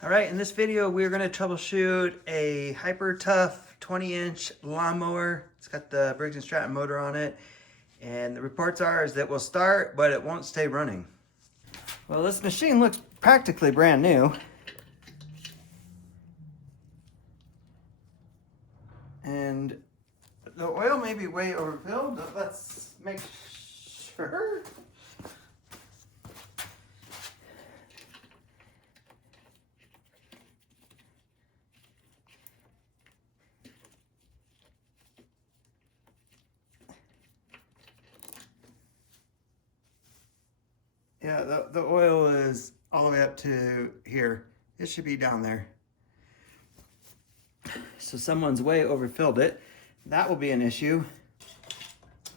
All right, in this video, we're gonna troubleshoot a hyper tough 20-inch lawnmower. It's got the Briggs & Stratton motor on it. And the reports are is that it will start, but it won't stay running. Well, this machine looks practically brand new. And the oil may be way overfilled, but let's make sure. Yeah, the oil is all the way up to here. It should be down there. So someone's way overfilled it. That will be an issue.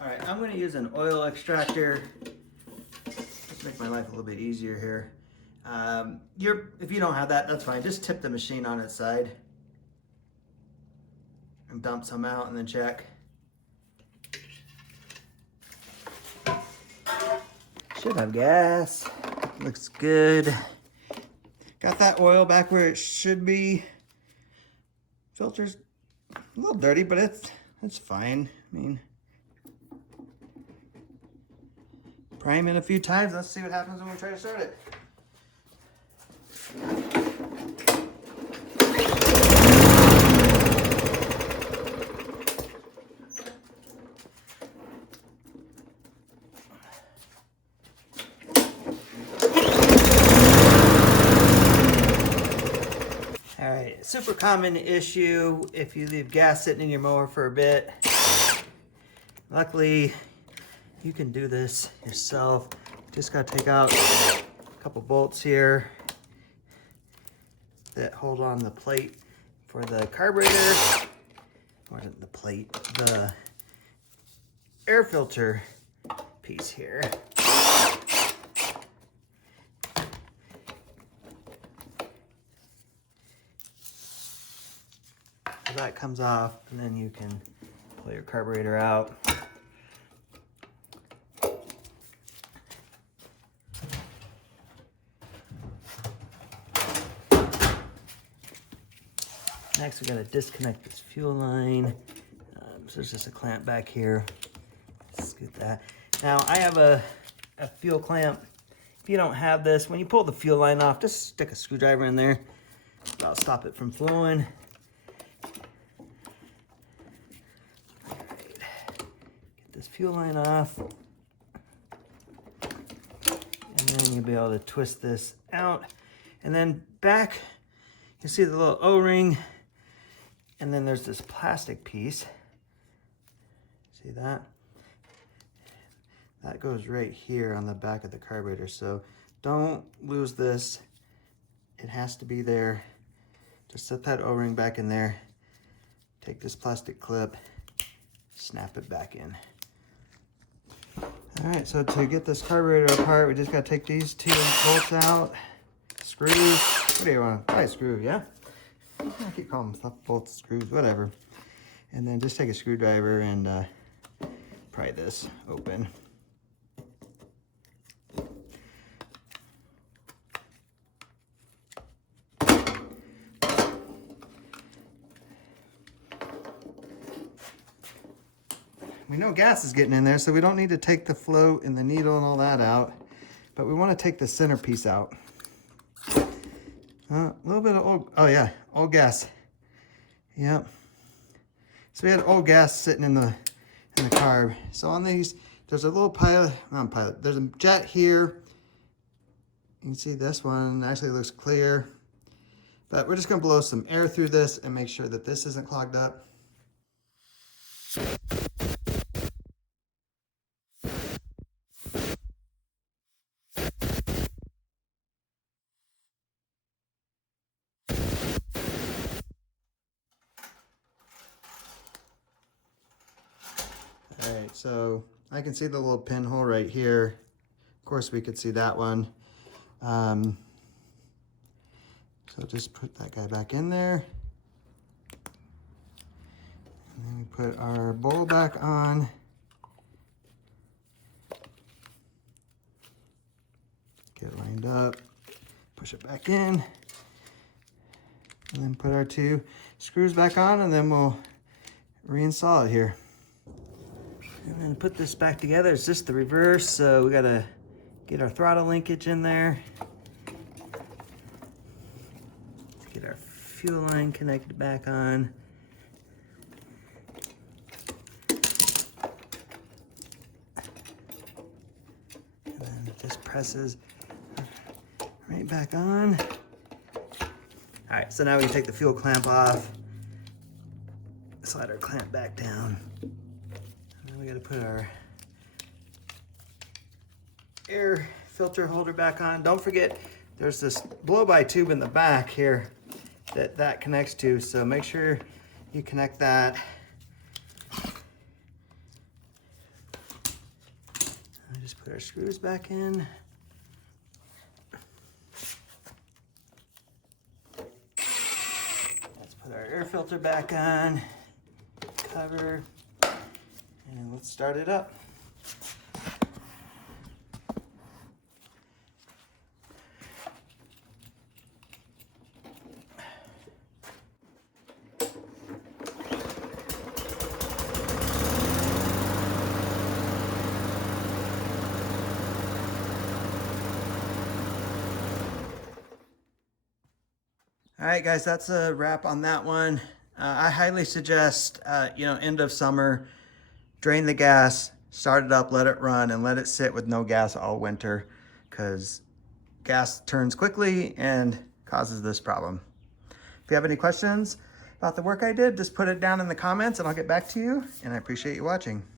All right, I'm gonna use an oil extractor. Let's make my life a little bit easier here. If you don't have that, that's fine. Just tip the machine on its side and dump some out and then check. Should have gas. Looks good. Got that oil back where it should be. Filter's a little dirty, but it's fine. I mean, prime it a few times. Let's see what happens when we try to start it. All right, super common issue if you leave gas sitting in your mower for a bit. Luckily, you can do this yourself. Just gotta take out a couple bolts here that hold on the plate for the carburetor. Or the plate, the air filter piece here. So that comes off, and then you can pull your carburetor out. Next, we gotta disconnect this fuel line. So there's just a clamp back here. Scoot that. Now, I have a fuel clamp. If you don't have this, when you pull the fuel line off, just stick a screwdriver in there. That'll stop it from flowing. All right. Get this fuel line off. And then you'll be able to twist this out. And then back, you see the little O-ring. And then there's this plastic piece. See that? That goes right here on the back of the carburetor. So don't lose this. It has to be there. Just set that O-ring back in there. Take this plastic clip, snap it back in. All right, so to get this carburetor apart, we just gotta take these two bolts out. Screws, what do you want? Probably screw, yeah? I keep calling them stuff, bolts, screws, whatever. And then just take a screwdriver and pry this open. We know gas is getting in there, so we don't need to take the float and the needle and all that out, but we want to take the centerpiece out. A little bit of old gas. Yep. So we had old gas sitting in the carb. So on these, there's a little there's a jet here. You can see this one actually looks clear, but we're just gonna blow some air through this and make sure that this isn't clogged up. All right, so I can see the little pinhole right here. Of course, we could see that one. So just put that guy back in there. And then we put our bowl back on. Get it lined up, push it back in. And then put our 2 screws back on, and then we'll reinstall it here. And then put this back together. It's just the reverse, so we gotta get our throttle linkage in there. Get our fuel line connected back on. And then it just presses right back on. All right, so now we can take the fuel clamp off, slide our clamp back down. And then we gotta put our air filter holder back on. Don't forget, there's this blow-by tube in the back here that connects to, so make sure you connect that. I just put our screws back in. Put our air filter back on, cover, and let's start it up. All right, guys, that's a wrap on that one. I highly suggest, end of summer, drain the gas, start it up, let it run, and let it sit with no gas all winter, because gas turns quickly and causes this problem. If you have any questions about the work I did, just put it down in the comments and I'll get back to you, and I appreciate you watching.